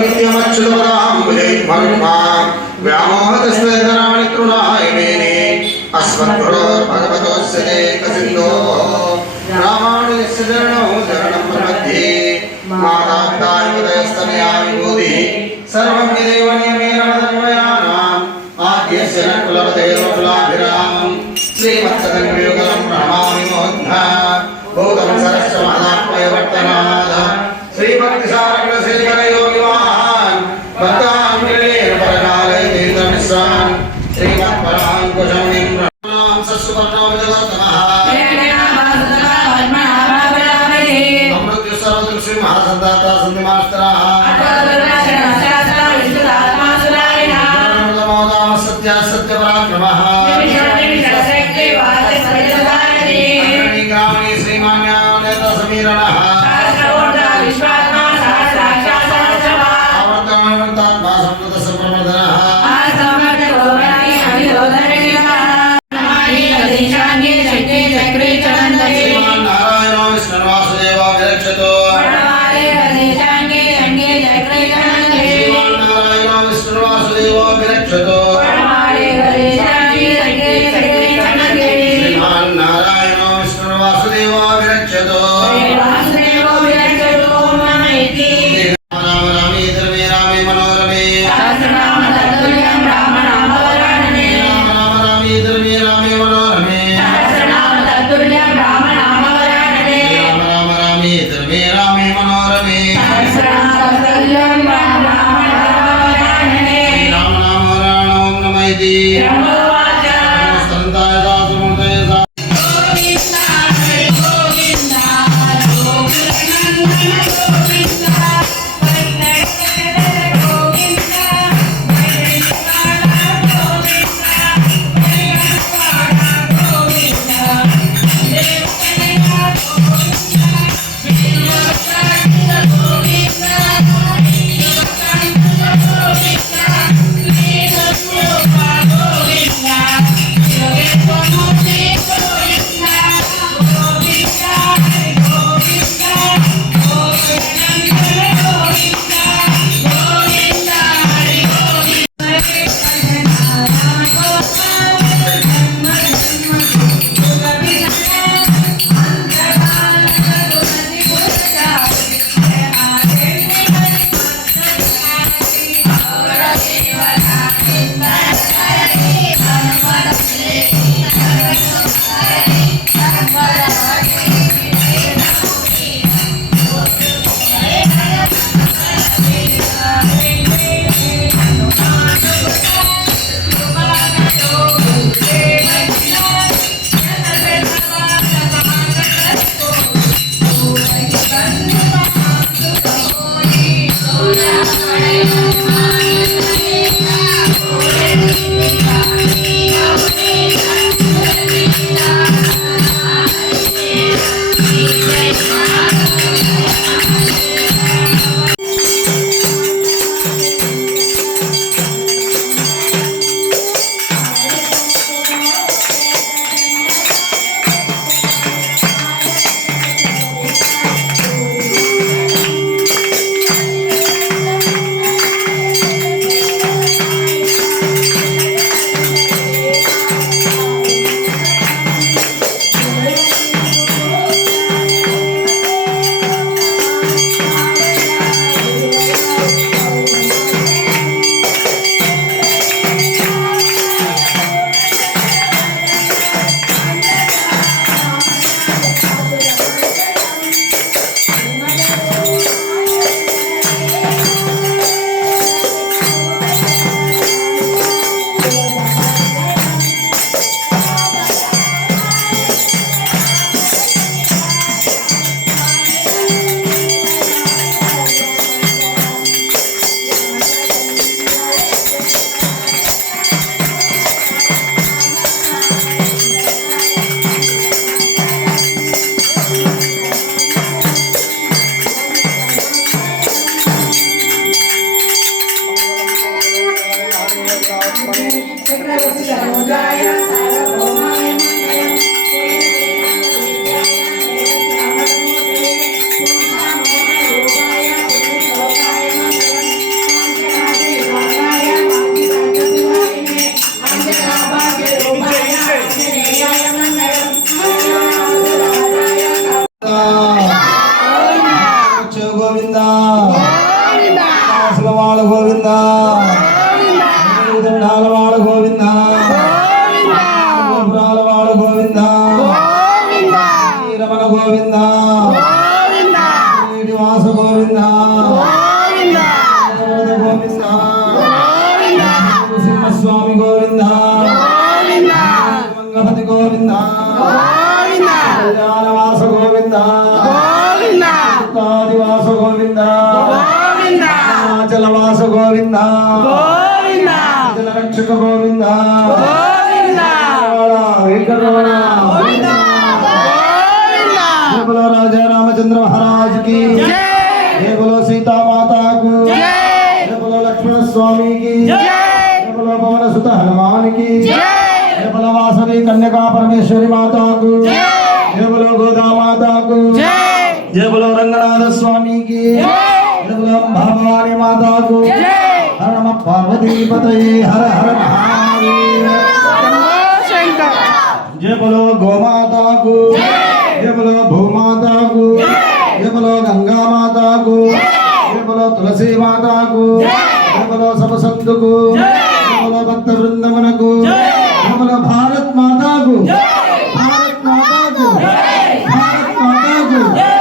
नित्यमच्युतपदां विजयमनुमा व्यामोहतस्वेदराणि तृणायमेने अस्मद्गुरोर्भगवतोऽस्य देकसिन्धो रामानुजस्य चरणौ शरणं प्रपद्ये माता पिता युवतयस्तनया विभूतिः सर्वं यदेव नियमेन मदन्वयानाम् आद्यस्य न कुलपतेर्वकुलाभिरामं श्रीमत्तदङ्गयुगलं प्रणमामि मोद्धा भूतं सरस्य महदात्मयवर्तनाद श्रीभक्तिसारकुलशेखरयोगिवान् भक्ताङ्गिरेण परकालय तीर्थमिश्रान् श्रीमत्पराङ्कुशमुनिं प्रणमामि सत्सुपर्णो विजगोत्तमः अमृत्युस्सर्वं श्री महासन्ताता सन्धिमास्तराः सत्या सत्यपराक्रमः श्रीमान्यानेता समीरणः आवर्तमानवन्तात्मा संप्रदर्शनप्रवर्धनः श्रीमान् नारायणो विष्णुर्वासुदेवो विरक्षतो श्रीमान् नारायणो विष्णुर्वासुदेवो विरक्षतो గోవింద వెంకటరమణ जय बोलो राजा रामचंद्र महाराज की जय बोलो सीता माता को जय बोलो लक्ष्मण स्वामी की जय बोलो पवन सुत हनुमान की जय बोलो वासवी कन्यका परमेश्वरी माता को जय बोलो गोदा माता को जय बोलो रंगनाथ स्वामी की जय बोलो भवानी माता को हर नमः पार्वती पतये हर हर महादेव जय बोलो गौ माता को जय बोलो भूमाता को जय बोलो गंगा माता को जय बोलो तुलसी माता को जय बोलो सब संत को जय बोलो भक्त वृंदवन को जय बोलो भारत माता को भारत माता को भारत माता को